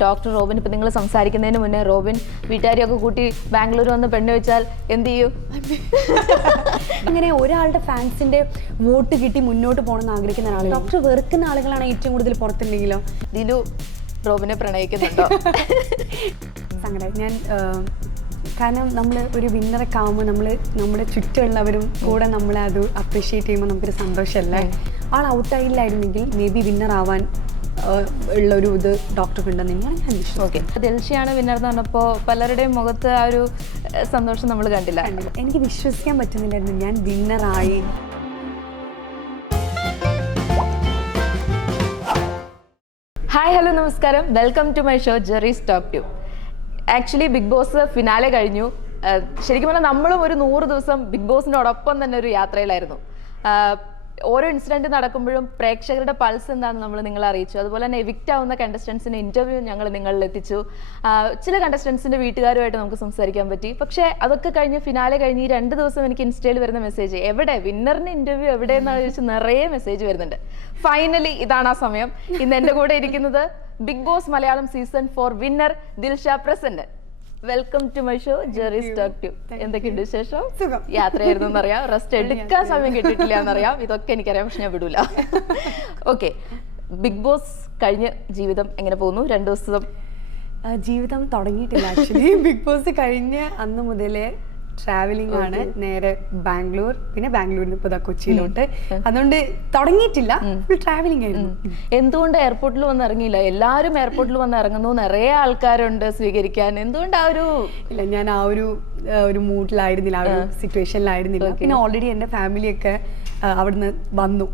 Doctor Robin ഇപ്പം നിങ്ങൾ സംസാരിക്കുന്നതിന് മുന്നേ റോബിൻ വീട്ടുകാരെയൊക്കെ കൂട്ടി ബാംഗ്ലൂർ വന്ന് പെണ്ണ് വെച്ചാൽ എന്ത് ചെയ്യും? അങ്ങനെ ഒരാളുടെ ഫാൻസിന്റെ വോട്ട് കിട്ടി മുന്നോട്ട് പോകണമെന്ന് ആഗ്രഹിക്കുന്ന ആളുകൾ, ഡോക്ടർ വെറുക്കുന്ന ആളുകളാണ് ഏറ്റവും കൂടുതൽ പുറത്തുണ്ടെങ്കിലോ. ദിലു റോബിനെ പ്രണയിക്കുന്നുണ്ടോ? സങ്കടം. ഞാൻ കാരണം നമ്മൾ ഒരു വിന്നറൊക്കെ ആകുമ്പോൾ നമ്മുടെ ചുറ്റുമുള്ളവരും കൂടെ നമ്മളെ അത് അപ്രീഷിയേറ്റ് ചെയ്യുമ്പോൾ നമുക്കൊരു സന്തോഷമല്ലേ. ആൾ ഔട്ടായില്ലായിരുന്നെങ്കിൽ മേ ബി വിന്നർ ആവാൻ ഉള്ളൊരു ഇത് ഡോക്ടർക്ക് ഉണ്ടെന്ന് തന്നെയാണ് ഞാൻ വിശ്വസിക്കുന്നത്. ഓക്കെ, ദിൽഷയാണ് വിന്നർ എന്ന് പറഞ്ഞപ്പോൾ പലരുടെയും മുഖത്ത് ആ ഒരു സന്തോഷം നമ്മൾ കണ്ടില്ല. എനിക്ക് വിശ്വസിക്കാൻ പറ്റുന്നില്ലായിരുന്നു ഞാൻ വിന്നറായി. ഹായ് ഹലോ നമസ്കാരം, welcome to my show Jerry's talk tube. Actually Bigg Boss finale കഴിഞ്ഞു. ശരിക്കും പറഞ്ഞാൽ നമ്മളും ഒരു 100 ദിവസം ബിഗ് ബോസിനോടൊപ്പം തന്നെ ഒരു യാത്രയിലായിരുന്നു. ഓരോ ഇൻസിഡൻറ്റ് നടക്കുമ്പോഴും പ്രേക്ഷകരുടെ പൾസ് എന്താണെന്ന് നമ്മൾ നിങ്ങളെ അറിയിച്ചു. അതുപോലെ തന്നെ എവിക്റ്റ് ആവുന്ന കണ്ടസ്റ്റൻസിൻ്റെ ഇൻ്റർവ്യൂ ഞങ്ങൾ നിങ്ങളിൽ എത്തിച്ചു. ചില കണ്ടസ്റ്റൻസിൻ്റെ വീട്ടുകാരുമായിട്ട് നമുക്ക് സംസാരിക്കാൻ പറ്റി. പക്ഷേ അതൊക്കെ കഴിഞ്ഞ് ഫിനാലെ കഴിഞ്ഞ് ഈ 2 ദിവസം എനിക്ക് ഇൻസ്റ്റയിൽ വരുന്ന മെസ്സേജ്, എവിടെ വിന്നറിൻ്റെ ഇൻ്റർവ്യൂ എവിടെയെന്നാണ് ചോദിച്ച് നിറയെ മെസ്സേജ് വരുന്നുണ്ട്. ഫൈനലി ഇതാണ് ആ സമയം. ഇന്ന് എൻ്റെ കൂടെ ഇരിക്കുന്നത് Bigg Boss Malayalam season 4 winner Dilsha Prasannan. Welcome to my show Jerry's talk tube. എന്തൊക്കെയുണ്ട് വിശേഷം? യാത്രയായിരുന്നു എന്നറിയാം, റെസ്റ്റ് എടുക്കാൻ സമയം കിട്ടിയിട്ടില്ല എന്നറിയാം, ഇതൊക്കെ എനിക്കറിയാം, പക്ഷെ ഞാൻ വിടൂല. ഓക്കെ, ബിഗ് ബോസ് കഴിഞ്ഞ് ജീവിതം എങ്ങനെ പോകുന്നു? 2 ദിവസം ജീവിതം തുടങ്ങിയിട്ടില്ല ആക്ച്വലി. ബിഗ് ബോസ് കഴിഞ്ഞ അന്ന് മുതലേ ട്രാവലിംഗ് ആണ്. നേരെ ബാംഗ്ലൂർ, പിന്നെ ബാംഗ്ലൂരിൽ ഇപ്പോൾ കൊച്ചിയിലോട്ട്. അതുകൊണ്ട് തുടങ്ങിയിട്ടില്ല, ഫുൾ ട്രാവലിംഗ് ആയിരുന്നു. എന്തുകൊണ്ട് എയർപോർട്ടിൽ വന്ന് ഇറങ്ങിയില്ല? എല്ലാവരും എയർപോർട്ടിൽ വന്ന് ഇറങ്ങുന്നു, നിറയെ ആൾക്കാരുണ്ട് സ്വീകരിക്കാൻ. എന്തുകൊണ്ട് ആ ഒരു ഇല്ല, ഞാൻ ആ ഒരു മൂഡിലായിരുന്നില്ല, ആ ഒരു സിറ്റുവേഷനിലായിരുന്നില്ല. പിന്നെ ഓൾറെഡി എൻ്റെ ഫാമിലിയൊക്കെ അവിടുന്ന് വന്നു,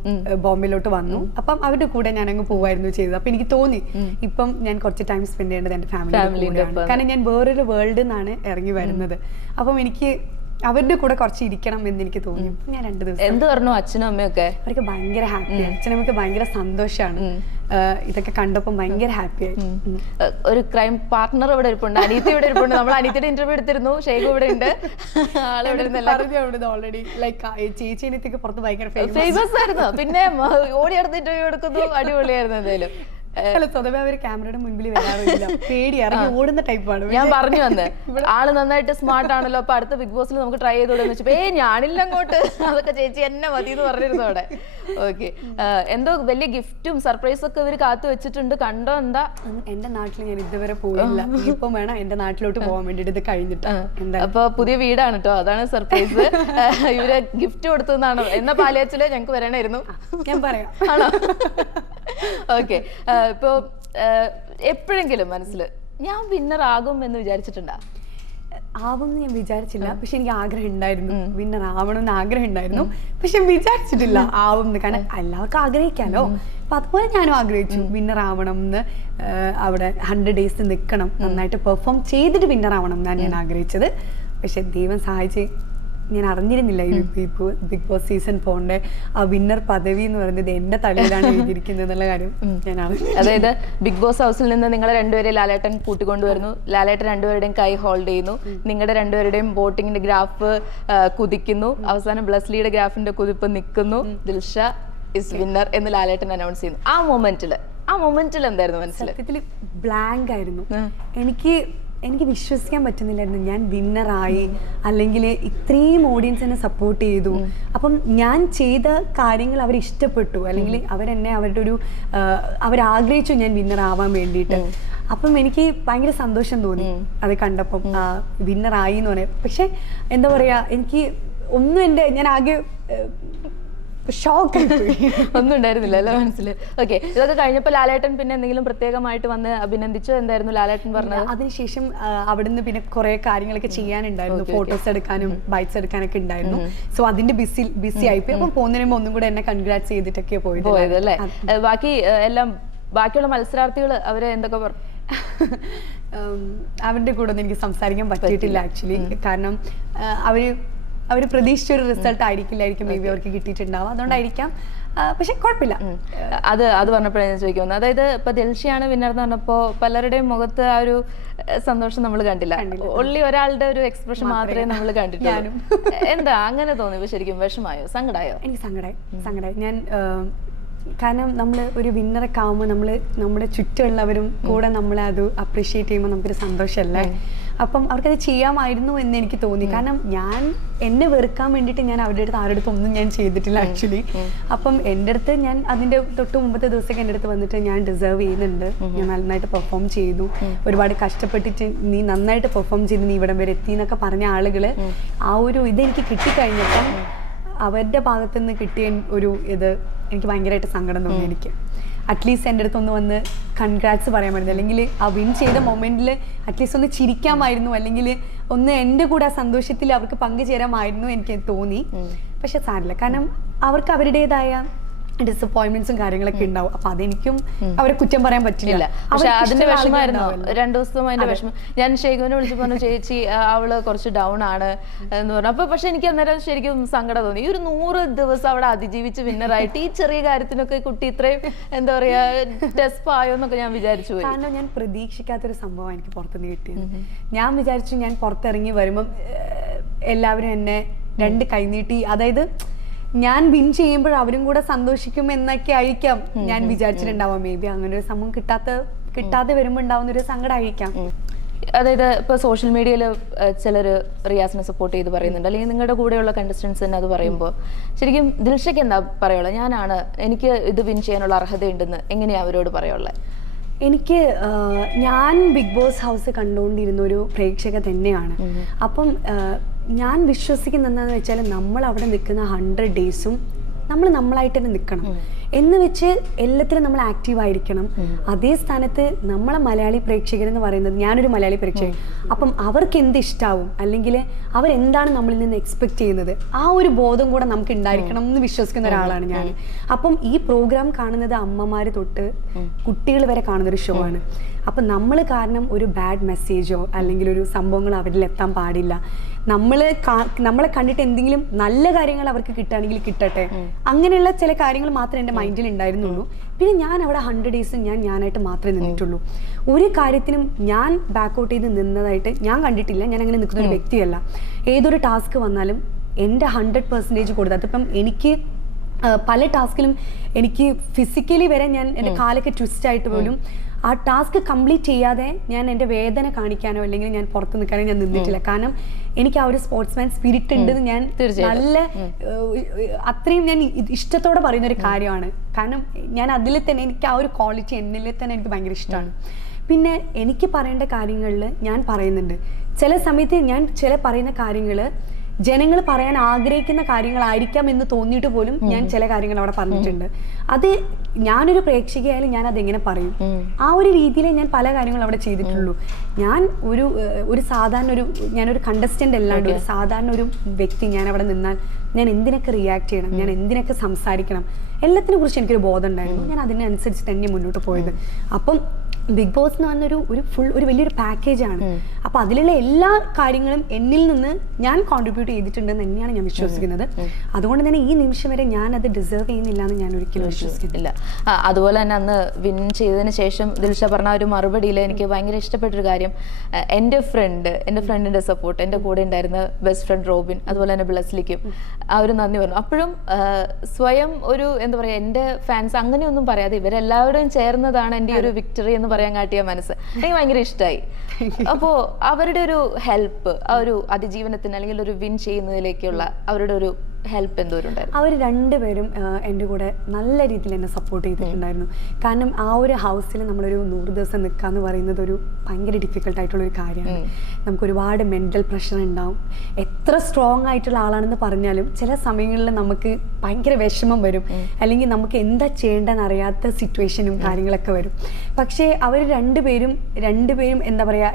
ബോംബെയിലോട്ട് വന്നു. അപ്പം അവരുടെ കൂടെ ഞാൻ അങ്ങ് പോവായിരുന്നു ചെയ്തത്. അപ്പൊ എനിക്ക് തോന്നി ഇപ്പം ഞാൻ കുറച്ച് ടൈം സ്പെൻഡ് ചെയ്യേണ്ടത് എൻ്റെ ഫാമിലിയുടെ കൂടെയാണ്. കാരണം ഞാൻ വേറൊരു വേൾഡിൽ നിന്നാണ് ഇറങ്ങി വരുന്നത്. അപ്പം എനിക്ക് അവരുടെ കൂടെ കുറച്ച് ഇരിക്കണം എന്ന് എനിക്ക് തോന്നി. ഞാൻ 2 ദിവസം. എന്ത് പറഞ്ഞു അച്ഛനും അമ്മയൊക്കെ? അവർക്ക് ഭയങ്കര ഹാപ്പി. അച്ഛനമ്മക്ക് ഭയങ്കര സന്തോഷമാണ്. ഇതൊക്കെ കണ്ടപ്പോൾ ഭയങ്കര ഹാപ്പിയായി. ഒരു ക്രൈം പാർട്ട്ണർ ഇവിടെ ഇരിപ്പുണ്ട്, അനീത്തി ഇവിടെ ഇരിപ്പുണ്ട്. നമ്മൾ അനീത്തിയുടെ ഇന്റർവ്യൂ എടുത്തിരുന്നു, ഷേഖു ഇവിടെ ഉണ്ട്. ഓൾറെഡി ലൈക്ക് ചേച്ചി അനീത്തിക്ക് പുറത്ത് ഭയങ്കര ഫേമസ് ആയിരുന്നു. പിന്നെ ഓടി അടുത്ത് ഇന്റർവ്യൂ എടുക്കുന്നു, അടിപൊളിയായിരുന്നു. എന്തായാലും സ്വതവേ അവർ ക്യാമറയുടെ മുൻപിൽ വരാറില്ല, പേടി ഇറങ്ങി ഓടുന്ന ടൈപ്പാണ്. ഞാൻ പറഞ്ഞു വന്ന് ആള് നന്നായിട്ട് സ്മാർട്ട് ആണല്ലോ, അപ്പൊ അടുത്ത ബിഗ് ബോസിൽ നമുക്ക് ട്രൈ ചെയ്തോളെന്ന് വെച്ചപ്പോ ഞാനില്ല അങ്ങോട്ട്, അതൊക്കെ ചേച്ചി എന്നെ മതി എന്ന് പറഞ്ഞിരുന്നു അവിടെ. ഓക്കെ, എന്തോ വലിയ ഗിഫ്റ്റും സർപ്രൈസും ഒക്കെ ഇവര് കാത്തു വെച്ചിട്ടുണ്ട്, കണ്ടോ? എന്താ? എന്റെ നാട്ടിൽ ഞാൻ ഇതുവരെ പോയില്ല, ഇപ്പം വേണം എന്റെ നാട്ടിലോട്ട് പോകാൻ വേണ്ടിട്ട്. ഇത് കഴിഞ്ഞിട്ട് എന്താ അപ്പൊ പുതിയ വീടാണ് കേട്ടോ, അതാണ് സർപ്രൈസ്. ഇവര് ഗിഫ്റ്റ് കൊടുത്തതാണ്. എന്ന പാലിയച്ചില് ഞങ്ങക്ക് വരണമായിരുന്നു, ഞാൻ പറയാം. ആണോ? ഓക്കെ, ഇപ്പോ എപ്പോഴെങ്കിലും മനസ്സിൽ ഞാൻ വിന്നർ ആകും എന്ന് വിചാരിച്ചിട്ടുണ്ടാ? ആവുമെന്ന് ഞാൻ വിചാരിച്ചില്ല, പക്ഷെ എനിക്ക് ആഗ്രഹം ഉണ്ടായിരുന്നു, വിന്നർ ആവണമെന്ന് ആഗ്രഹം ഉണ്ടായിരുന്നു. പക്ഷെ വിചാരിച്ചിട്ടില്ല ആവുമെന്ന്. കാരണം എല്ലാവർക്കും ആഗ്രഹിക്കാലോ. അപ്പൊ അതുപോലെ ഞാനും ആഗ്രഹിച്ചു വിന്നർ ആവണം എന്ന്. അവിടെ 100 days നിൽക്കണം, നന്നായിട്ട് പെർഫോം ചെയ്തിട്ട് വിന്നർ ആവണം എന്നാണ് ഞാൻ ആഗ്രഹിച്ചത്. പക്ഷെ ദൈവം സഹായിച്ച് ഞാൻ അറിഞ്ഞിരുന്നില്ല ഈ ബിഗ് ബോസ് സീസൺ 4 ആ വിന്നർ പദവി എന്ന് പറയുന്നത് എന്റെ തലയിലാണ് എഴുതിയിരിക്കുന്നത് എന്നുള്ള കാര്യം ഞാൻ അറിഞ്ഞു. അതായത് ബിഗ് ബോസ് ഹൗസിൽ നിന്ന് നിങ്ങളെ 2 ലാലേട്ടൻ കൂട്ടിക്കൊണ്ടുവരുന്നു, ലാലേട്ടൻ 2 കൈ ഹോൾഡ് ചെയ്യുന്നു, നിങ്ങളുടെ 2 ബോട്ടിങ്ങിന്റെ ഗ്രാഫ് കുതിക്കുന്നു, അവസാനം ബ്ലസ്ലിയുടെ ഗ്രാഫിന്റെ കുതിപ്പ് നിൽക്കുന്നു, ദിൽഷ ഇസ് വിന്നർ എന്ന് ലാലേട്ടൻ അനൗൺസ് ചെയ്യുന്നു. ആ മൊമെന്റിൽ എന്തായിരുന്നു മനസ്സിൽ? സത്യത്തിൽ ബ്ലാങ്ക് ആയിരുന്നു. എനിക്ക് വിശ്വസിക്കാൻ പറ്റുന്നില്ലായിരുന്നു ഞാൻ വിന്നറായി, അല്ലെങ്കിൽ ഇത്രയും ഓഡിയൻസ് എന്നെ സപ്പോർട്ട് ചെയ്തു. അപ്പം ഞാൻ ചെയ്ത കാര്യങ്ങൾ അവർ ഇഷ്ടപ്പെട്ടു, അല്ലെങ്കിൽ അവരെന്നെ അവരാഗ്രഹിച്ചു ഞാൻ വിന്നർ ആവാൻ വേണ്ടിയിട്ട്. അപ്പം എനിക്ക് ഭയങ്കര സന്തോഷം തോന്നി അത് കണ്ടപ്പം, വിന്നറായി എന്ന് പറയാം. പക്ഷെ എന്താ പറയാ, എനിക്ക് ഞാൻ ആകെ ഷോക്ക് ഒന്നും ഉണ്ടായിരുന്നില്ല അല്ലേ മനസ്സിൽ? ഓക്കെ, ഇതൊക്കെ കഴിഞ്ഞപ്പോൾ ലാലേട്ടൻ പിന്നെ എന്തെങ്കിലും പ്രത്യേകമായിട്ട് വന്ന് അഭിനന്ദിച്ചോ? എന്തായിരുന്നു ലാലേട്ടൻ പറഞ്ഞത്? അതിനുശേഷം അവിടുന്ന് പിന്നെ കുറെ കാര്യങ്ങളൊക്കെ ചെയ്യാനുണ്ടായിരുന്നു, ഫോട്ടോസ് എടുക്കാനും ബൈറ്റ്സ് എടുക്കാനൊക്കെ ഉണ്ടായിരുന്നു. സോ അതിന്റെ ബിസി ആയിപ്പോയി. അപ്പം പോകുന്നതിന് ഒന്നും കൂടെ എന്നെ കൺഗ്രാറ്റ്സ് ചെയ്തിട്ടൊക്കെ പോയത് അല്ലേ? ബാക്കിയുള്ള മത്സരാർത്ഥികൾ അവര് എന്തൊക്കെ പറഞ്ഞു? അവരുടെ കൂടെ ഒന്നും എനിക്ക് സംസാരിക്കാൻ പറ്റിയിട്ടില്ല ആക്ച്വലി. കാരണം അവർ പ്രതീക്ഷിച്ചൊരു റിസൾട്ട് ആയിരിക്കില്ലായിരിക്കും മേ ബി അവർക്ക് കിട്ടിയിട്ടുണ്ടാവും, അതുകൊണ്ടായിരിക്കാം. പക്ഷെ കുഴപ്പമില്ല. അത് പറഞ്ഞപ്പോഴാണ് ചോദിക്കുന്നത്. അതായത് ഇപ്പൊ ദിൽഷയാണ് വിന്നർ എന്ന് പറഞ്ഞപ്പോ പലരുടെയും മുഖത്ത് ആ ഒരു സന്തോഷം നമ്മൾ കണ്ടില്ല, ഒള്ളി ഒരാളുടെ ഒരു എക്സ്പ്രഷൻ മാത്രമേ നമ്മൾ കണ്ടിട്ടുള്ളൂ. എന്താ അങ്ങനെ തോന്നി? ശരിക്കും വിഷമായോ, സങ്കടമായോ? എനിക്ക് സങ്കടമായി. ഞാൻ കാരണം നമ്മൾ ഒരു വിന്നറൊക്കെ ആകുമ്പോൾ നമ്മൾ നമ്മുടെ ചുറ്റുമുള്ളവരും കൂടെ നമ്മളെ അത് അപ്രീഷിയേറ്റ് ചെയ്യുമ്പോൾ നമുക്കൊരു സന്തോഷമല്ലേ. അപ്പം അവർക്കത് ചെയ്യാമായിരുന്നു എന്ന് എനിക്ക് തോന്നി. കാരണം ഞാൻ എന്നെ വെറുക്കാൻ വേണ്ടിയിട്ട് ഞാൻ അവരുടെ അടുത്ത് ആരുടെ അടുത്ത് ഒന്നും ഞാൻ ചെയ്തിട്ടില്ല ആക്ച്വലി. അപ്പം എൻ്റെ അടുത്ത് ഞാൻ അതിൻ്റെ തൊട്ട് മുമ്പത്തെ ദിവസമൊക്കെ എൻ്റെ അടുത്ത് വന്നിട്ട് ഞാൻ ഡിസേർവ് ചെയ്യുന്നുണ്ട്, ഞാൻ നന്നായിട്ട് പെർഫോം ചെയ്തു, ഒരുപാട് കഷ്ടപ്പെട്ടിട്ട് നീ നന്നായിട്ട് പെർഫോം ചെയ്ത് നീ ഇവിടം വരെ എത്തി എന്നൊക്കെ പറഞ്ഞ ആളുകൾ ആ ഒരു ഇതെനിക്ക് കിട്ടിക്കഴിഞ്ഞപ്പം അവരുടെ ഭാഗത്തുനിന്ന് കിട്ടിയ ഒരു ഇത് എനിക്ക് ഭയങ്കരമായിട്ട് സങ്കടം തോന്നി. എനിക്ക് അറ്റ്ലീസ്റ്റ് എൻ്റെ അടുത്തൊന്ന് വന്ന് കൺഗ്രാറ്റ്സ് പറയാമായിരുന്നു, അല്ലെങ്കിൽ ആ വിൻ ചെയ്ത മൊമെൻറ്റിൽ അറ്റ്ലീസ്റ്റ് ഒന്ന് ചിരിക്കാമായിരുന്നു, അല്ലെങ്കിൽ ഒന്ന് എൻ്റെ കൂടെ ആ സന്തോഷത്തിൽ അവർക്ക് പങ്കുചേരാമായിരുന്നു എനിക്ക് തോന്നി. പക്ഷെ സാരില്ല, കാരണം അവർക്ക് അവരുടേതായ ഡിസപ്പോയിന്റ്മെന്റ്സും കാര്യങ്ങളൊക്കെ ഉണ്ടാവും. അപ്പൊ അതെനിക്കും അവരെ കുറ്റം പറയാൻ പറ്റില്ല. പക്ഷെ അതിന്റെ വിഷമമായിരുന്നു 2 ദിവസവും അതിന്റെ വിഷമം. ഞാൻ ഷെയ്ഖുവിനെ വിളിച്ചു പറഞ്ഞു, ചേച്ചി അവള് കുറച്ച് ഡൗൺ ആണ് എന്ന് പറഞ്ഞു. അപ്പൊ പക്ഷെ എനിക്ക് അന്നേരം ശരിക്കും സങ്കടം തോന്നി. ഈ ഒരു 100 ദിവസം അവിടെ അതിജീവിച്ച് വിന്നറായിട്ട് ഈ ചെറിയ കാര്യത്തിനൊക്കെ കുട്ടി ഇത്രയും എന്താ പറയാ ഡെസ്പ് ആയോ എന്നൊക്കെ ഞാൻ വിചാരിച്ചു പോയി. കാരണം ഞാൻ പ്രതീക്ഷിക്കാത്തൊരു സംഭവം എനിക്ക് പുറത്തുനിന്ന് കിട്ടിയത്. ഞാൻ വിചാരിച്ചു ഞാൻ പുറത്തിറങ്ങി വരുമ്പം എല്ലാവരും എന്നെ 2 കൈനീട്ടി, അതായത് ഞാൻ വിൻ ചെയ്യുമ്പോൾ അവരും കൂടെ സന്തോഷിക്കും എന്നൊക്കെ ആയിരിക്കാം ഞാൻ വിചാരിച്ചിട്ടുണ്ടാവാം. മേ ബി അങ്ങനെ ഒരു സംഭവം കിട്ടാതെ വരുമ്പോൾ ഉണ്ടാവുന്ന ഒരു സങ്കടം ആയിരിക്കാം. അതായത് ഇപ്പൊ സോഷ്യൽ മീഡിയയിൽ ചിലർ റിയാസിനെ സപ്പോർട്ട് ചെയ്ത് പറയുന്നുണ്ട്, അല്ലെങ്കിൽ നിങ്ങളുടെ കൂടെയുള്ള കണ്ടസ്റ്റൻസ് തന്നെ അത് പറയുമ്പോൾ ശരിക്കും ദിൽഷയ്ക്ക് എന്താ പറയുള്ളത്? എനിക്ക് ഇത് വിൻ ചെയ്യാനുള്ള അർഹതയുണ്ടെന്ന് എങ്ങനെയാ അവരോട് പറയുള്ളത്? എനിക്ക് ഞാൻ ബിഗ് ബോസ് ഹൗസ് കണ്ടുകൊണ്ടിരുന്ന ഒരു പ്രേക്ഷക തന്നെയാണ്. അപ്പം ഞാൻ വിശ്വസിക്കുന്ന എന്താണെന്ന് വെച്ചാൽ നമ്മൾ അവിടെ നിൽക്കുന്ന 100 ഡേയ്സും നമ്മൾ നമ്മളായിട്ട് തന്നെ നിൽക്കണം എന്ന് വെച്ച് എല്ലാത്തിലും നമ്മൾ ആക്റ്റീവ് ആയിരിക്കണം. അതേ സ്ഥാനത്ത് നമ്മളെ മലയാളി പ്രേക്ഷകരെന്ന് പറയുന്നത്, ഞാനൊരു മലയാളി പ്രേക്ഷകൻ, അപ്പം അവർക്ക് എന്ത് ഇഷ്ടാവും അല്ലെങ്കിൽ അവരെന്താണ് നമ്മളിൽ നിന്ന് എക്സ്പെക്ട് ചെയ്യുന്നത്, ആ ഒരു ബോധം കൂടെ നമുക്ക് ഉണ്ടായിരിക്കണം എന്ന് വിശ്വസിക്കുന്ന ഒരാളാണ് ഞാൻ. അപ്പം ഈ പ്രോഗ്രാം കാണുന്നത് അമ്മമാര് തൊട്ട് കുട്ടികൾ വരെ കാണുന്നൊരു ഷോ ആണ്. അപ്പം നമ്മൾ കാരണം ഒരു ബാഡ് മെസ്സേജോ അല്ലെങ്കിൽ ഒരു സംഭവങ്ങൾ അവരിൽ എത്താൻ പാടില്ല. നമ്മളെ കണ്ടിട്ട് എന്തെങ്കിലും നല്ല കാര്യങ്ങൾ അവർക്ക് കിട്ടുകയാണെങ്കിൽ കിട്ടട്ടെ, അങ്ങനെയുള്ള ചില കാര്യങ്ങൾ മാത്രമേ എൻ്റെ മൈൻഡിൽ ഉണ്ടായിരുന്നുള്ളൂ. പിന്നെ ഞാൻ അവിടെ 100 ഡേയ്സ് ഞാനായിട്ട് മാത്രമേ നിന്നിട്ടുള്ളൂ. ഒരു കാര്യത്തിനും ഞാൻ ബാക്കൗട്ട് ചെയ്ത് നിന്നതായിട്ട് ഞാൻ കണ്ടിട്ടില്ല. ഞാൻ അങ്ങനെ നിൽക്കുന്ന ഒരു വ്യക്തിയല്ല. ഏതൊരു ടാസ്ക് വന്നാലും എൻ്റെ 100% കൊടുത്തത്. അതിപ്പം എനിക്ക് പല ടാസ്കിലും എനിക്ക് ഫിസിക്കലി വരെ ഞാൻ എൻ്റെ കാലൊക്കെ ട്വിസ്റ്റ് ആയിട്ട് പോലും ആ ടാസ്ക് കംപ്ലീറ്റ് ചെയ്യാതെ ഞാൻ എൻ്റെ വേദന കാണിക്കാനോ അല്ലെങ്കിൽ ഞാൻ പുറത്ത് നിൽക്കാനോ ഞാൻ നിന്നിട്ടില്ല. കാരണം എനിക്ക് ആ ഒരു സ്പോർട്സ്മാൻ സ്പിരിറ്റ് ഉണ്ടെന്ന് ഞാൻ നല്ല അത്രയും ഞാൻ ഇഷ്ടത്തോടെ പറയുന്ന ഒരു കാര്യമാണ്. കാരണം ഞാൻ അതിൽ തന്നെ എനിക്ക് ആ ഒരു ക്വാളിറ്റി എന്നിൽ തന്നെ എനിക്ക് ഭയങ്കര ഇഷ്ടമാണ്. പിന്നെ എനിക്ക് പറയേണ്ട കാര്യങ്ങളിൽ ഞാൻ പറയുന്നുണ്ട്. ചില സമയത്ത് ഞാൻ പറയുന്ന കാര്യങ്ങൾ ജനങ്ങൾ പറയാൻ ആഗ്രഹിക്കുന്ന കാര്യങ്ങളായിരിക്കാം എന്ന് തോന്നിയിട്ട് പോലും ഞാൻ ചില കാര്യങ്ങൾ അവിടെ പറഞ്ഞിട്ടുണ്ട്. അത് ഞാനൊരു പ്രേക്ഷകയായാലും ഞാൻ അതെങ്ങനെ പറയും, ആ ഒരു രീതിയിലേ ഞാൻ പല കാര്യങ്ങളും അവിടെ ചെയ്തിട്ടുള്ളൂ. ഞാൻ ഒരു സാധാരണ ഞാനൊരു കണ്ടസ്റ്റന്റ് അല്ലാണ്ട് ഒരു സാധാരണ ഒരു വ്യക്തി ഞാൻ അവിടെ നിന്നാൽ ഞാൻ എന്തിനൊക്കെ റിയാക്ട് ചെയ്യണം, ഞാൻ എന്തിനൊക്കെ സംസാരിക്കണം, എല്ലാത്തിനെ കുറിച്ച് എനിക്കൊരു ബോധം ഉണ്ടായിരുന്നു. ഞാൻ അതിനനുസരിച്ച് തന്നെ മുന്നോട്ട് പോയത്. അപ്പം ബിഗ് ബോസ് എന്ന് പറഞ്ഞൊരു ഒരു വലിയൊരു പാക്കേജാണ്. അപ്പോൾ അതിലുള്ള എല്ലാ കാര്യങ്ങളും എന്നിൽ നിന്ന് ഞാൻ കോൺട്രിബ്യൂട്ട് ചെയ്തിട്ടുണ്ടെന്ന് തന്നെയാണ് ഞാൻ വിശ്വസിക്കുന്നത്. അതുകൊണ്ട് തന്നെ ഈ നിമിഷം വരെ ഞാൻ അത് ഡിസേർവ് ചെയ്യുന്നില്ല എന്ന് ഞാൻ ഒരിക്കലും വിശ്വസിക്കുന്നില്ല. അതുപോലെ തന്നെ അന്ന് വിൻ ചെയ്തതിന് ശേഷം ദിൽഷ പറഞ്ഞ ഒരു മറുപടിയിൽ എനിക്ക് ഭയങ്കര ഇഷ്ടപ്പെട്ടൊരു കാര്യം, എൻ്റെ ഫ്രണ്ടിൻ്റെ സപ്പോർട്ട്, എൻ്റെ കൂടെ ഉണ്ടായിരുന്ന ബെസ്റ്റ് ഫ്രണ്ട് റോബിൻ, അതുപോലെ തന്നെ ബ്ലസ്ലിക്കും ആ ഒരു നന്ദി പറഞ്ഞു. അപ്പോഴും സ്വയം ഒരു എന്താ പറയുക, എൻ്റെ ഫാൻസ് അങ്ങനെയൊന്നും പറയാതെ ഇവരെല്ലാവരും ചേർന്നതാണ് എൻ്റെ ഒരു വിക്ടറി എന്ന് പറയാൻ കാട്ടിയ മനസ്സ് എനിക്ക് ഭയങ്കര ഇഷ്ടമായി. അപ്പോൾ അവരുടെ ഒരു ഹെൽപ്പ്, ആ ഒരു അതിജീവനത്തിന് അല്ലെങ്കിൽ ഒരു വിൻ ചെയ്യുന്നതിലേക്കുള്ള അവരുടെ ഒരു ഹെൽപ്പ് എന്തോരുണ്ടായിരുന്നു? അവർ രണ്ടുപേരും എൻ്റെ കൂടെ നല്ല രീതിയിൽ എന്നെ സപ്പോർട്ട് ചെയ്തിട്ടുണ്ടായിരുന്നു. കാരണം ആ ഒരു ഹൗസിൽ നമ്മളൊരു 100 ദിവസം നിൽക്കുക എന്ന് പറയുന്നത് ഒരു ഭയങ്കര ഡിഫിക്കൽട്ടായിട്ടുള്ളൊരു കാര്യമാണ്. നമുക്ക് ഒരുപാട് മെൻ്റൽ പ്രഷർ ഉണ്ടാവും. എത്ര സ്ട്രോങ് ആയിട്ടുള്ള ആളാണെന്ന് പറഞ്ഞാലും ചില സമയങ്ങളിൽ നമുക്ക് ഭയങ്കര വിഷമം വരും, അല്ലെങ്കിൽ നമുക്ക് എന്താ ചെയ്യേണ്ടതെന്ന് അറിയാത്ത സിറ്റുവേഷനും കാര്യങ്ങളൊക്കെ വരും. പക്ഷേ അവർ രണ്ടുപേരും എന്താ പറയുക,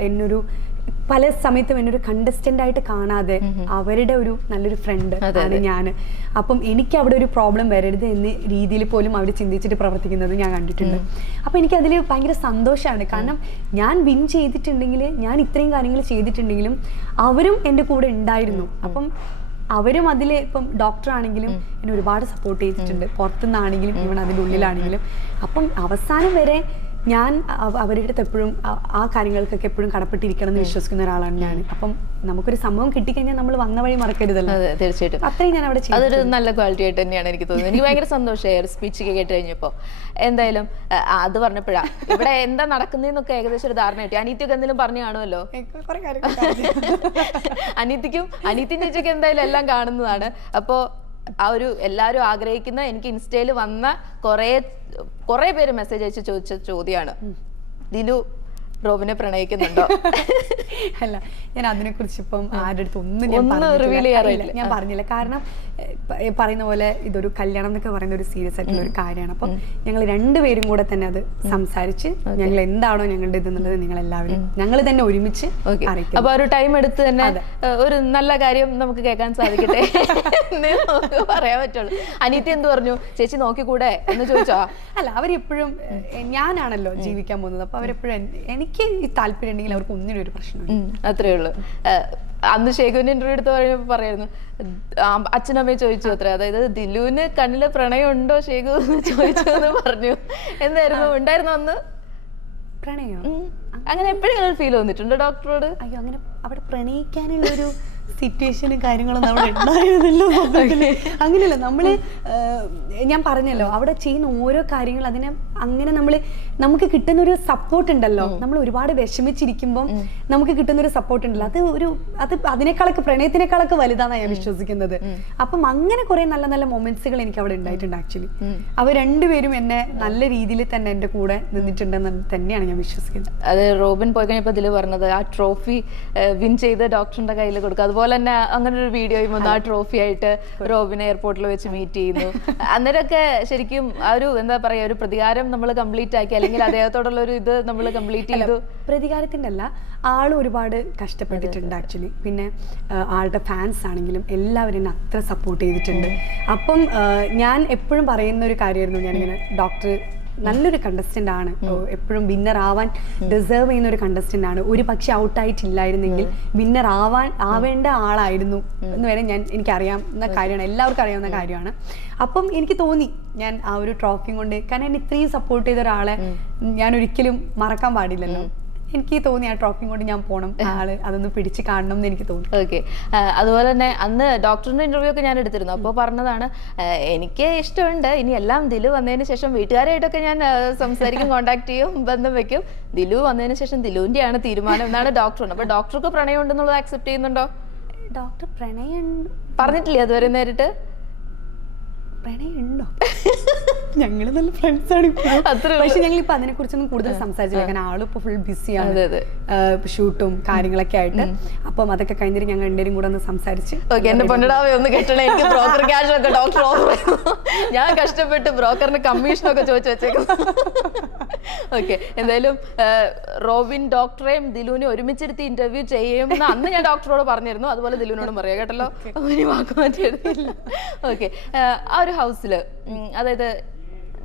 പല സമയത്തും എന്നൊരു കണ്ടസ്റ്റന്റ് ആയിട്ട് കാണാതെ അവരുടെ ഒരു നല്ലൊരു ഫ്രണ്ട് ആണ് ഞാൻ. അപ്പം എനിക്ക് അവിടെ ഒരു പ്രോബ്ലം വരരുത് എന്ന രീതിയിൽ പോലും അവർ ചിന്തിച്ചിട്ട് പ്രവർത്തിക്കുന്നത് ഞാൻ കണ്ടിട്ടുണ്ട്. അപ്പം എനിക്കതിൽ ഭയങ്കര സന്തോഷമാണ്. കാരണം ഞാൻ വിൻ ചെയ്തിട്ടുണ്ടെങ്കിൽ, ഞാൻ ഇത്രയും കാര്യങ്ങൾ ചെയ്തിട്ടുണ്ടെങ്കിലും അവരും എൻ്റെ കൂടെ ഉണ്ടായിരുന്നു. അപ്പം അവരും അതിൽ ഇപ്പം ഡോക്ടർ ആണെങ്കിലും എന്നെ ഒരുപാട് സപ്പോർട്ട് ചെയ്തിട്ടുണ്ട്, പുറത്തുനിന്നാണെങ്കിലും ഈവൻ അതിൻ്റെ ഉള്ളിലാണെങ്കിലും. അപ്പം അവസാനം വരെ ഞാൻ അവരുടെ അടുത്ത് എപ്പോഴും ആ കാര്യങ്ങൾക്കൊക്കെ എപ്പോഴും കടപ്പെട്ടിരിക്കണം എന്ന് വിശ്വസിക്കുന്ന ഒരാളാണ് ഞാൻ. അപ്പം നമുക്കൊരു സംഭവം കിട്ടിക്കഴിഞ്ഞാൽ നമ്മൾ വന്ന വഴി മറക്കരുതല്ലോ. അതെ, തീർച്ചയായിട്ടും അത്രയും ഞാൻ അവിടെ അതൊരു നല്ല ക്വാളിറ്റി ആയിട്ട് തന്നെയാണ് എനിക്ക് തോന്നുന്നത്. എനിക്ക് ഭയങ്കര സന്തോഷമായി ഒരു സ്പീച്ച് കേട്ട് കഴിഞ്ഞപ്പോൾ. എന്തായാലും അത് പറഞ്ഞപ്പോഴാ ഇവിടെ എന്താ നടക്കുന്നതെന്നൊക്കെ ഏകദേശം ഒരു ധാരണ കിട്ടി. അനീത്തിയൊക്കെ എന്തെങ്കിലും പറഞ്ഞു കാണുമല്ലോ. അനീത്തിയും ചേച്ചിയൊക്കെ എന്തായാലും എല്ലാം കാണുന്നതാണ്. അപ്പോൾ ആ ഒരു എല്ലാവരും ആഗ്രഹിക്കുന്ന, എനിക്ക് ഇൻസ്റ്റയിൽ വന്ന കുറേ പേര് മെസ്സേജ് അയച്ച് ചോദിച്ച ചോദ്യമാണ്, ദിലു റോബിനെ പ്രണയിക്കുന്നുണ്ടോ? അല്ല, ഞാൻ അതിനെ കുറിച്ച് ഇപ്പം ആരുടെ അടുത്ത് ഒന്നും ഞാൻ പറഞ്ഞില്ല. കാരണം പറയുന്ന പോലെ ഇതൊരു കല്യാണം എന്നൊക്കെ പറയുന്ന ഒരു സീരിയസ് ആയിട്ടുള്ള ഒരു കാര്യമാണ്. അപ്പം ഞങ്ങൾ രണ്ടുപേരും കൂടെ തന്നെ അത് സംസാരിച്ച് ഞങ്ങൾ എന്താണോ ഞങ്ങളുടെ ഇതെന്നുള്ളത് നിങ്ങൾ എല്ലാവരും ഞങ്ങൾ തന്നെ ഒരുമിച്ച് അറിയിക്കും. അപ്പൊ ഒരു ടൈം എടുത്ത് തന്നെ ഒരു നല്ല കാര്യം നമുക്ക് കേൾക്കാൻ സാധിക്കട്ടെ നമുക്ക് പറയാൻ പറ്റുള്ളൂ. അനീത്തി എന്ത് പറഞ്ഞു? ചേച്ചി നോക്കിക്കൂടെ എന്ന് ചോദിച്ചോ? അല്ല, അവരെപ്പോഴും ഞാനാണല്ലോ ജീവിക്കാൻ പോകുന്നത്. അപ്പൊ അവരെപ്പോഴും എനിക്ക് ഈ താല്പര്യം ഉണ്ടെങ്കിൽ അവർക്ക് ഒന്നിനും ഒരു പ്രശ്നമില്ല. അത്രേ ഉള്ളൂ. അന്ന് ഷേഖുവിന്റെ ഇന്റർവ്യൂ എടുത്ത് പറയുമ്പോൾ പറയായിരുന്നു, അച്ഛനമ്മയെ ചോദിച്ചു അത്ര, അതായത് ദിലുവിന് കണ്ണില് പ്രണയം ഉണ്ടോ ഷേഖു എന്ന് ചോദിച്ചു എന്ന് പറഞ്ഞു. എന്തായിരുന്നു, ഉണ്ടായിരുന്നു അന്ന് പ്രണയം? അങ്ങനെ എപ്പോഴും ഫീൽ വന്നിട്ടുണ്ടോ ഡോക്ടറോട്? അയ്യോ, അങ്ങനെ അവിടെ പ്രണയിക്കാനുള്ളൊരു സിറ്റുവേഷനും കാര്യങ്ങളൊന്നും അവിടെ ഉണ്ടായിരുന്നല്ലോ. അങ്ങനെയല്ല, നമ്മള് ഞാൻ പറഞ്ഞല്ലോ, അവിടെ ചെയ്യുന്ന ഓരോ കാര്യങ്ങൾ അതിനെ അങ്ങനെ നമുക്ക് കിട്ടുന്ന ഒരു സപ്പോർട്ട് ഉണ്ടല്ലോ. നമ്മൾ ഒരുപാട് വിഷമിച്ചിരിക്കുമ്പോൾ നമുക്ക് കിട്ടുന്ന ഒരു സപ്പോർട്ട് ഉണ്ടല്ലോ, അത് അതിനേക്കാളൊക്കെ പ്രണയത്തിനേക്കാളൊക്കെ വലുതാണെന്ന് ഞാൻ വിശ്വസിക്കുന്നത്. അപ്പം അങ്ങനെ കുറെ നല്ല നല്ല മൊമെന്റ്സുകൾ എനിക്ക് അവിടെ ഉണ്ടായിട്ടുണ്ട്. ആക്ച്വലി അവർ രണ്ടുപേരും എന്നെ നല്ല രീതിയിൽ തന്നെ എന്റെ കൂടെ നിന്നിട്ടുണ്ടെന്ന് തന്നെയാണ് ഞാൻ വിശ്വസിക്കുന്നത്. അത് റോബിൻ പോയി കഴിഞ്ഞപ്പോൾ ഇതിൽ പറഞ്ഞത് ആ ട്രോഫി വിൻ ചെയ്ത് ഡോക്ടറിന്റെ കയ്യിൽ കൊടുക്കുക. അതുപോലെ തന്നെ അങ്ങനെ ഒരു വീഡിയോയും വന്നു, ആ ട്രോഫി ആയിട്ട് റോബിനെ എയർപോർട്ടിൽ വെച്ച് മീറ്റ് ചെയ്യുന്നു. അന്നേരമൊക്കെ ശരിക്കും ആ ഒരു എന്താ പറയാ, ഒരു പ്രതികാരം നമ്മൾ കംപ്ലീറ്റ് ആക്കി, അല്ലെങ്കിൽ അദ്ദേഹത്തോടുള്ള ഒരു ഇത് നമ്മൾ കംപ്ലീറ്റ് ചെയ്തു. പ്രതികാരത്തിന്റെ അല്ല, ആള് ഒരുപാട് കഷ്ടപ്പെട്ടിട്ടുണ്ട് ആക്ച്വലി. പിന്നെ ആളുടെ ഫാൻസ് ആണെങ്കിലും എല്ലാവരും എന്നെ അത്ര സപ്പോർട്ട് ചെയ്തിട്ടുണ്ട്. അപ്പം ഞാൻ എപ്പോഴും പറയുന്ന ഒരു കാര്യമായിരുന്നു, ഞാനിങ്ങനെ ഡോക്ടർ നല്ലൊരു കണ്ടസ്റ്റന്റ് ആണ്, എപ്പോഴും വിന്നർ ആവാൻ ഡിസേർവ് ചെയ്യുന്ന ഒരു കണ്ടസ്റ്റന്റ് ആണ്. ഒരു പക്ഷെ ഔട്ടായിട്ടില്ലായിരുന്നെങ്കിൽ വിന്നർ ആവേണ്ട ആളായിരുന്നു എന്ന് വരെ എനിക്കറിയാവുന്ന കാര്യമാണ്, എല്ലാവർക്കും അറിയാവുന്ന കാര്യമാണ്. അപ്പം എനിക്ക് തോന്നി ഞാൻ ആ ഒരു ട്രോഫി കൊണ്ട്, കാരണം എന്നെ ഇത്രയും സപ്പോർട്ട് ചെയ്ത ഒരാളെ ഞാൻ ഒരിക്കലും മറക്കാൻ പാടില്ലല്ലോ. എനിക്ക് തോന്നി ആ ട്രോഫി കൊണ്ട് ഞാൻ പോകണം, ആള് അതൊന്ന് പിടിച്ച് കാണണം എന്ന് എനിക്ക് തോന്നി. ഓക്കെ, അതുപോലെ തന്നെ അന്ന് ഡോക്ടറിന്റെ ഇന്റർവ്യൂ ഒക്കെ ഞാൻ എടുത്തിരുന്നു. അപ്പോൾ പറഞ്ഞതാണ്, എനിക്ക് ഇഷ്ടമുണ്ട്, ഇനി എല്ലാം ദിലു വന്നതിന് ശേഷം വീട്ടുകാരായിട്ടൊക്കെ ഞാൻ സംസാരിക്കും, കോണ്ടാക്ട് ചെയ്യും, ബന്ധം വെക്കും. ദിലു വന്നതിന് ശേഷം ദിലുവിന്റെയാണ് തീരുമാനം എന്നാണ് ഡോക്ടർ. അപ്പൊ ഡോക്ടർക്ക് പ്രണയം ഉണ്ടെന്നുള്ളത് അക്സെപ്റ്റ് ചെയ്യുന്നുണ്ടോ? ഡോക്ടർ പ്രണയം പറഞ്ഞിട്ടില്ലേ അതുവരെ നേരിട്ട്? പ്രണയം ഉണ്ടോ? ഞങ്ങള് നല്ല ഫ്രണ്ട്സ് ആണ്. പക്ഷെ ഞങ്ങൾ ഇപ്പൊ അതിനെ കുറിച്ചൊന്നും കൂടുതൽ സംസാരിച്ചില്ല, കാരണം ആളിപ്പോ ഫുൾ ബിസിയാണ്, ഷൂട്ടും കാര്യങ്ങളൊക്കെ ആയിട്ട്. അപ്പം അതൊക്കെ കഴിഞ്ഞിട്ട് ഞങ്ങൾ രണ്ടുപേരും കൂടെ ഒന്ന് സംസാരിച്ച്, എന്റെ പൊന്നടാവേ ഒന്ന് കെട്ടണേ, എനിക്ക് ബ്രോക്കർ ക്യാഷ് ഒക്കെ ഡോക്ടർ ഞാൻ കഷ്ടപ്പെട്ട് ബ്രോക്കറിന് കമ്മീഷനൊക്കെ ചോദിച്ചു വെച്ചേക്കുന്നു. ഓക്കെ, എന്തായാലും റോബിൻ ഡോക്ടറെയും ദിലുവിനെ ഒരുമിച്ചിരുത്തി ഇന്റർവ്യൂ ചെയ്യുമെന്ന് അന്ന് ഞാൻ ഡോക്ടറോട് പറഞ്ഞിരുന്നു. അതുപോലെ ദിലുവിനോടും പറയാം കേട്ടല്ലോ, ഒരു വാക്ക് മാറ്റിയെടുത്തില്ല. ഓക്കെ, ആ ഒരു ഹൗസിൽ അതായത്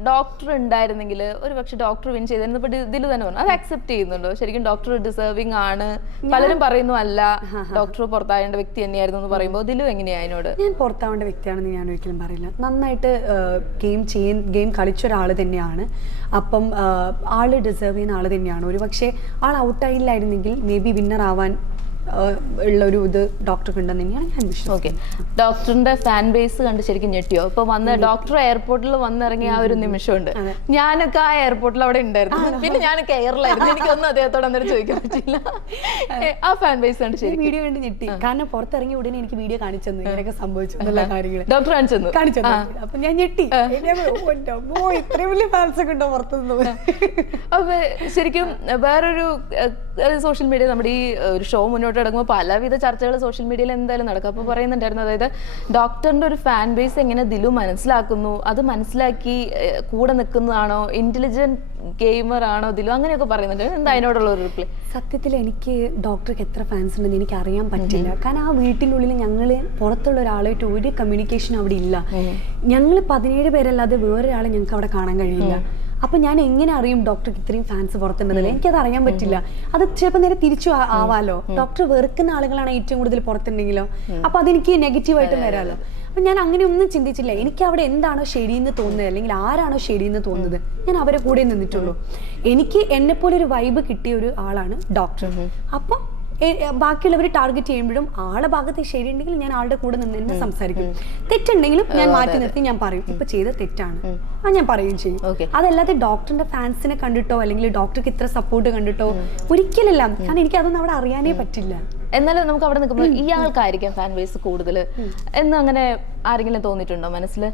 ഡോക്ടർ ഉണ്ടായിരുന്നെങ്കിൽ ഒരു പക്ഷെ ഡോക്ടർ വിൻ ചെയ്തിരുന്നു. ഇപ്പൊ ദിലു തന്നെ പറഞ്ഞു, അത് അക്സെപ്റ്റ് ചെയ്യുന്നുണ്ടോ? ശരിക്കും ഡോക്ടർ ഡിസേർവിംഗ് ആണ്, പലരും പറയുന്നു അല്ല ഡോക്ടർ പുറത്താവേണ്ട വ്യക്തി തന്നെയായിരുന്നു എന്ന് പറയുമ്പോൾ ദിലു എങ്ങനെയാ അതിനോട്? ഞാൻ പുറത്താവേണ്ട വ്യക്തിയാണെന്ന് ഞാൻ ഒരിക്കലും പറയില്ല. നന്നായിട്ട് ഗെയിം കളിച്ച ഒരാൾ തന്നെയാണ്. അപ്പം ആള് ഡിസേർവ് ചെയ്യുന്ന ആള് തന്നെയാണ്. ഒരു പക്ഷേ ആൾ ഔട്ടായില്ലായിരുന്നെങ്കിൽ മേ ബി വിന്നർ ആവാൻ ഉള്ളൊരു ഇത് ഡോക്ടർക്ക് ഉണ്ടെന്ന് തന്നെയാണ് ഞാൻ വിശ്വസിക്കുന്നത്. ഓക്കെ, ഡോക്ടറിന്റെ ഫാൻ ബേസ് കണ്ട് ശരിക്കും ഞെട്ടിയോ? ഇപ്പൊ വന്ന് ഡോക്ടർ എയർപോർട്ടിൽ വന്നിറങ്ങിയ ആ ഒരു നിമിഷമുണ്ട്. ഞാനൊക്കെ ആ എയർപോർട്ടിൽ അവിടെ ഉണ്ടായിരുന്നു, പിന്നെ ഞാൻ കെയറിലായിരുന്നു, എനിക്കൊന്നും അദ്ദേഹത്തോട് അന്നേരം ചോദിക്കാൻ പറ്റില്ല. ആ ഫാൻ ബേസ് കണ്ട് ശരി വീഡിയോ കണ്ട് ഞെട്ടി. കാരണം പുറത്തിറങ്ങി ഉടനെ എനിക്ക് വീഡിയോ കാണിച്ചു തന്നു, ഇങ്ങനെയൊക്കെ സംഭവിച്ചു എല്ലാ കാര്യങ്ങൾ ഡോക്ടർ കാണിച്ചു. അപ്പൊ ഞാൻ ഞെട്ടി, ഇത്രയും വലിയ ഫാൻസ് ഒക്കെ ഉണ്ടോ പുറത്തുനിന്ന്. അപ്പൊ ശരിക്കും വേറൊരു സോഷ്യൽ മീഡിയ, നമ്മുടെ ഈ ഒരു ഷോ മുന്നോട്ട് തുടങ്ങുമ്പോൾ പലവിധ ചർച്ചകൾ സോഷ്യൽ മീഡിയയിൽ എന്തായാലും നടക്കും. അപ്പോൾ പറയുന്നുണ്ടായിരുന്നു, അതായത് ഡോക്ടറിന്റെ ഒരു ഫാൻ ബേസ് എങ്ങനെ ദിലു മനസ്സിലാക്കുന്നു, അത് മനസ്സിലാക്കി കൂടെ നിൽക്കുന്നതാണോ, ഇന്റലിജന്റ് ഗെയിമർ ആണോ ദിലു, അങ്ങനെയൊക്കെ പറയുന്നുണ്ട്. എന്താ അതിനോടുള്ള ഒരു റിപ്ലൈ? സത്യത്തിൽ എനിക്ക് ഡോക്ടർക്ക് എത്ര ഫാൻസ് ഉണ്ടെന്ന് എനിക്ക് അറിയാൻ പറ്റില്ല. കാരണം ആ വീട്ടിനുള്ളിൽ ഞങ്ങൾ പുറത്തുള്ള ഒരാളായിട്ട് ഒരു കമ്മ്യൂണിക്കേഷൻ അവിടെ ഇല്ല. ഞങ്ങൾ 17 പേരല്ലാതെ വേറൊരാളെ ഞങ്ങൾക്ക് അവിടെ കാണാൻ കഴിയില്ല. അപ്പൊ ഞാൻ എങ്ങനെ അറിയും ഡോക്ടർക്ക് ഇത്രയും ഫാൻസ് പുറത്തുണ്ടെന്നല്ലേ? എനിക്കത് അറിയാൻ പറ്റില്ല. അത് ചിലപ്പോൾ നേരെ തിരിച്ചു ആവാലോ. ഡോക്ടർ വെറുക്കുന്ന ആളുകളാണ് ഏറ്റവും കൂടുതൽ പുറത്തുണ്ടെങ്കിലോ, അപ്പൊ അതെനിക്ക് നെഗറ്റീവായിട്ടും വരാമല്ലോ. അപ്പൊ ഞാൻ അങ്ങനെ ഒന്നും ചിന്തിച്ചില്ല. എനിക്ക് അവിടെ എന്താണോ ശരിയെന്ന് തോന്നുന്നത് അല്ലെങ്കിൽ ആരാണോ ശരിയെന്ന് തോന്നുന്നത് ഞാൻ അവരെ കൂടെ നിന്നിട്ടുള്ളൂ. എനിക്ക് എന്നെ പോലെ ഒരു വൈബ് കിട്ടിയ ഒരു ആളാണ് ഡോക്ടർ. അപ്പൊ ബാക്കിയുള്ളവർ ടാർഗറ്റ് ചെയ്യുമ്പോഴും ആളെ ഭാഗത്ത് ശരിയുണ്ടെങ്കിൽ ഞാൻ ആളുടെ കൂടെ നിന്ന് തന്നെ സംസാരിക്കും. തെറ്റുണ്ടെങ്കിലും ഞാൻ മാറ്റി നിർത്തി ഞാൻ പറയും ഇപ്പൊ ചെയ്ത തെറ്റാണ്, അത് ഞാൻ പറയുകയും ചെയ്യും. അതല്ലാതെ ഡോക്ടറിന്റെ ഫാൻസിനെ കണ്ടിട്ടോ അല്ലെങ്കിൽ ഡോക്ടർക്ക് ഇത്ര സപ്പോർട്ട് കണ്ടിട്ടോ ഒരിക്കലല്ല. കാരണം എനിക്ക് അതൊന്നും അവിടെ അറിയാനേ പറ്റില്ല. എന്നാലും നമുക്ക് അവിടെ നിൽക്കുമ്പോൾ ഇയാൾക്കായിരിക്കാം ഫാൻ ബേസ് കൂടുതൽ എന്ന് അങ്ങനെ ആരെങ്കിലും തോന്നിയിട്ടുണ്ടോ മനസ്സിൽ?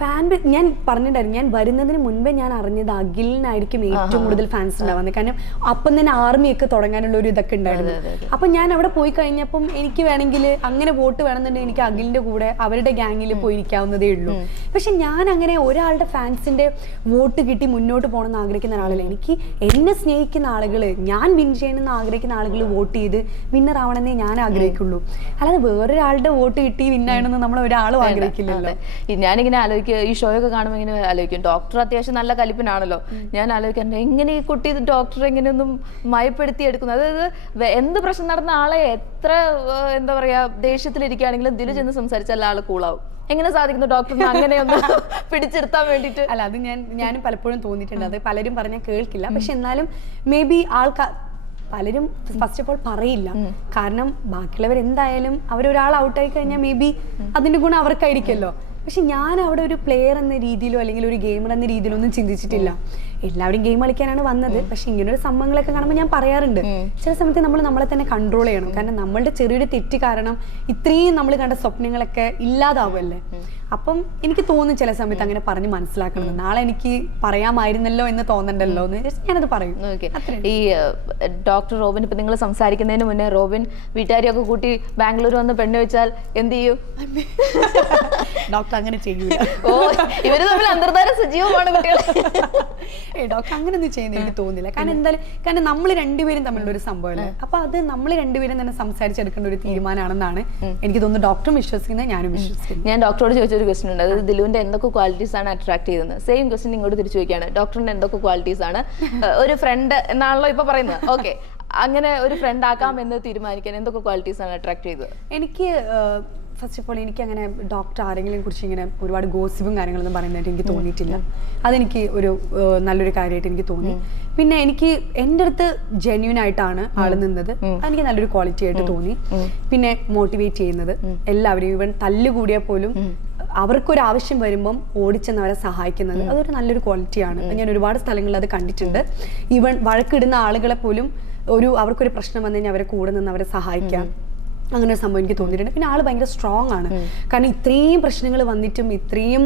ഫാൻ ഞാൻ പറഞ്ഞിട്ടുണ്ടായിരുന്നു, ഞാൻ വരുന്നതിന് മുൻപേ ഞാൻ അറിഞ്ഞത് അഖിലിനായിരിക്കും ഏറ്റവും കൂടുതൽ ഫാൻസ് ഉണ്ടാവുന്നത്. കാരണം അപ്പം തന്നെ ആർമിയൊക്കെ തുടങ്ങാനുള്ള ഒരു ഇതൊക്കെ ഉണ്ടായിരുന്നു. അപ്പൊ ഞാൻ അവിടെ പോയി കഴിഞ്ഞപ്പം എനിക്ക് വേണമെങ്കിൽ അങ്ങനെ വോട്ട് വേണമെന്നുണ്ടെങ്കിൽ എനിക്ക് അഖിലിന്റെ കൂടെ അവരുടെ ഗ്യാങ്ങിൽ പോയിരിക്കാവുന്നതേ ഉള്ളൂ. പക്ഷെ ഞാൻ അങ്ങനെ ഒരാളുടെ ഫാൻസിന്റെ വോട്ട് കിട്ടി മുന്നോട്ട് പോകണമെന്ന് ആഗ്രഹിക്കുന്ന ഒരാളല്ല. എനിക്ക് എന്നെ സ്നേഹിക്കുന്ന ആളുകൾ, ഞാൻ വിൻ ചെയ്യണമെന്ന് ആഗ്രഹിക്കുന്ന ആളുകൾ വോട്ട് ചെയ്ത് വിന്നർ ആവണമെന്നേ ഞാൻ ആഗ്രഹിക്കുള്ളൂ. അല്ലാതെ വേറൊരാളുടെ വോട്ട് കിട്ടി വിന്നായണമെന്ന് നമ്മൾ ഒരാളും ആഗ്രഹിക്കില്ലല്ലോ. ഞാനിങ്ങനെ ആലോചിക്കും, ഈ ഷോയൊക്കെ കാണുമ്പോൾ ഇങ്ങനെ ആലോചിക്കും, ഡോക്ടർ അത്യാവശ്യം നല്ല കലിപ്പനാണല്ലോ. ഞാൻ ആലോചിക്കാൻ എങ്ങനെ ഈ കുട്ടി ഡോക്ടർ എങ്ങനെയൊന്നും മയപ്പെടുത്തി എടുക്കുന്നു. അതായത് എന്ത് പ്രശ്നം നടന്ന ആളെ എത്ര എന്താ പറയാ ദേഷ്യത്തിലിരിക്കുകയാണെങ്കിലും ഇതിൽ ചെന്ന് സംസാരിച്ചാൽ ആള് കൂളാവും. എങ്ങനെ സാധിക്കുന്നു ഡോക്ടറിന് അങ്ങനെയൊന്ന് പിടിച്ചെടുത്താൻ വേണ്ടിയിട്ട്? അല്ല, അത് ഞാനും പലപ്പോഴും തോന്നിയിട്ടുണ്ട്. അത് പലരും പറഞ്ഞാൽ കേൾക്കില്ല. പക്ഷെ എന്നാലും മേ ബി പലരും ഫസ്റ്റ് ഓഫ് ഓൾ പറയില്ല. കാരണം ബാക്കിയുള്ളവർ എന്തായാലും അവരൊരാൾ ഔട്ടായി കഴിഞ്ഞാൽ മേ ബി അതിന്റെ ഗുണം അവർക്കായിരിക്കുമല്ലോ. പക്ഷെ ഞാൻ അവിടെ ഒരു പ്ലെയർ എന്ന രീതിയിലോ അല്ലെങ്കിൽ ഒരു ഗെയിമർ എന്ന രീതിയിലോ ഒന്നും ചിന്തിച്ചിട്ടില്ല. എല്ലാവരും ഗെയിം കളിക്കാനാണ് വന്നത്. പക്ഷെ ഇങ്ങനൊരു സംഭവങ്ങളൊക്കെ കാണുമ്പോൾ ഞാൻ പറയാറുണ്ട്, ചില സമയത്ത് നമ്മൾ നമ്മളെ തന്നെ കൺട്രോൾ ചെയ്യണം. കാരണം നമ്മളുടെ ചെറിയൊരു തെറ്റ് കാരണം ഇത്രയും നമ്മൾ കണ്ട സ്വപ്നങ്ങളൊക്കെ ഇല്ലാതാവുമല്ലേ. അപ്പം എനിക്ക് തോന്നും ചില സമയത്ത് അങ്ങനെ പറഞ്ഞ് മനസ്സിലാക്കണം. നാളെ എനിക്ക് പറയാമായിരുന്നല്ലോ എന്ന് തോന്നണ്ടല്ലോ എന്ന് ഞാനത് പറയും. ഈ ഡോക്ടർ റോബിൻ, ഇപ്പൊ നിങ്ങൾ സംസാരിക്കുന്നതിന് മുന്നേ റോബിൻ വീട്ടുകാരെയൊക്കെ കൂട്ടി ബാംഗ്ലൂർ വന്ന് പെണ്ണ് വെച്ചാൽ എന്ത് ചെയ്യും? ഡോക്ടർ അങ്ങനെ ചെയ്യൂല. ഓ, ഇവര് തമ്മിൽ അന്തർധാര സജീവമാണ് കുട്ടികൾ. ഡോക്ടർ അങ്ങനെ ഒന്നും ചെയ്യുന്ന എനിക്ക് തോന്നുന്നില്ല. കാരണം എന്തായാലും കാരണം നമ്മൾ രണ്ടുപേരും തമ്മിലുള്ള ഒരു സംഭവമല്ലേ. അപ്പൊ അത് നമ്മൾ രണ്ടുപേരും തന്നെ സംസാരിച്ചെടുക്കേണ്ട ഒരു തീരുമാനമാണെന്നാണ് എനിക്ക് തോന്നുന്നു ഡോക്ടറും വിശ്വസിക്കുന്നത്, ഞാനും വിശ്വസിക്കുന്നു. ഞാൻ ഡോക്ടറോട് ചോദിച്ചൊരു ക്വസ്റ്റൻ ഉണ്ട്, അതായത് ദിലുവിന്റെ എന്തൊക്കെ ക്വാളിറ്റീസ് ആണ് അട്രാക്ട് ചെയ്യുന്നത്. സെയിം ക്വസ്റ്റൻ ഇങ്ങോട്ട് തിരിച്ചു ചോദിക്കുകയാണ്, ഡോക്ടറിന്റെ എന്തൊക്കെ ക്വാളിറ്റീസ് ആണ് ഒരു ഫ്രണ്ട് എന്നാണല്ലോ ഇപ്പൊ പറയുന്നത്. ഓക്കെ, അങ്ങനെ ഒരു ഫ്രണ്ട് ആക്കാം എന്ന് തീരുമാനിക്കാൻ എന്തൊക്കെ ക്വാളിറ്റീസ് ആണ് അട്രാക്ട് ചെയ്തത്? എനിക്ക് ഫസ്റ്റ് ഓഫ് ഓൾ എനിക്ക് അങ്ങനെ ഡോക്ടർ ആരെങ്കിലും കുറിച്ച് ഇങ്ങനെ ഒരുപാട് ഗോസിപ്പും കാര്യങ്ങളൊന്നും പറയുന്നതായിട്ട് എനിക്ക് തോന്നിയിട്ടില്ല. അതെനിക്ക് ഒരു നല്ലൊരു കാര്യമായിട്ട് എനിക്ക് തോന്നി. പിന്നെ എനിക്ക് എൻ്റെ അടുത്ത് ജെന്യൂൻ ആയിട്ടാണ് ആൾ നിന്നത്, അതെനിക്ക് നല്ലൊരു ക്വാളിറ്റി ആയിട്ട് തോന്നി. പിന്നെ മോട്ടിവേറ്റ് ചെയ്യുന്നത് എല്ലാവരെയും, ഈവൻ തല്ലുകൂടിയാൽ പോലും അവർക്കൊരു ആവശ്യം വരുമ്പം ഓടിച്ചെന്ന് അവരെ സഹായിക്കുന്നത്, അതൊരു നല്ലൊരു ക്വാളിറ്റിയാണ്. ഞാൻ ഒരുപാട് സ്ഥലങ്ങളിൽ അത് കണ്ടിട്ടുണ്ട്. ഈവൻ വഴക്കിടുന്ന ആളുകളെ പോലും അവർക്കൊരു പ്രശ്നം വന്നു കഴിഞ്ഞാൽ അവരെ കൂടെ നിന്ന് അവരെ സഹായിക്കാം, അങ്ങനെ ഒരു സംഭവം എനിക്ക് തോന്നിയിട്ടുണ്ട്. പിന്നെ ആൾ ഭയങ്കര സ്ട്രോങ് ആണ്. കാരണം ഇത്രയും പ്രശ്നങ്ങൾ വന്നിട്ടും ഇത്രയും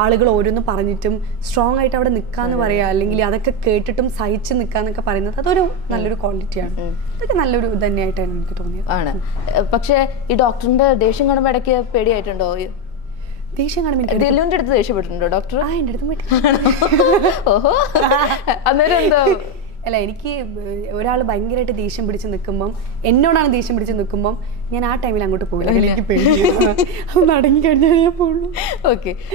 ആളുകൾ ഓരോന്നും പറഞ്ഞിട്ടും സ്ട്രോങ് ആയിട്ട് അവിടെ നിൽക്കാന്ന് പറയാ, അല്ലെങ്കിൽ അതൊക്കെ കേട്ടിട്ടും സഹിച്ച് നിൽക്കാന്നൊക്കെ പറയുന്നത് അതൊരു നല്ലൊരു ക്വാളിറ്റിയാണ്. അതൊക്കെ നല്ലൊരു തന്നെയായിട്ടാണ് എനിക്ക് തോന്നിയത്. ആണ്. പക്ഷേ ഈ ഡോക്ടറിന്റെ ദേഷ്യം കാണുമ്പോൾ ഇടയ്ക്ക് പേടിയായിട്ടുണ്ടോ? ദേഷ്യം കാണുമ്പോൾ ദിലുവിന്റെ അടുത്ത് ദേഷ്യപ്പെട്ടിട്ടുണ്ടോ ഡോക്ടർ? എൻ്റെ അടുത്ത് ഓഹോ, അന്നേരം എന്താ? അല്ല, എനിക്ക് ഒരാൾ ഭയങ്കരമായിട്ട് ദേഷ്യം പിടിച്ച് നിൽക്കുമ്പം, എന്നോടാണ് ദേഷ്യം പിടിച്ച് നിൽക്കുമ്പം ഞാൻ ആ ടൈമിൽ അങ്ങോട്ട് പോകില്ല. എനിക്ക് പേടിയാണ്, അത് അടങ്ങി കഴിഞ്ഞാൽ ഞാൻ പോകുള്ളൂ. ഓക്കെ,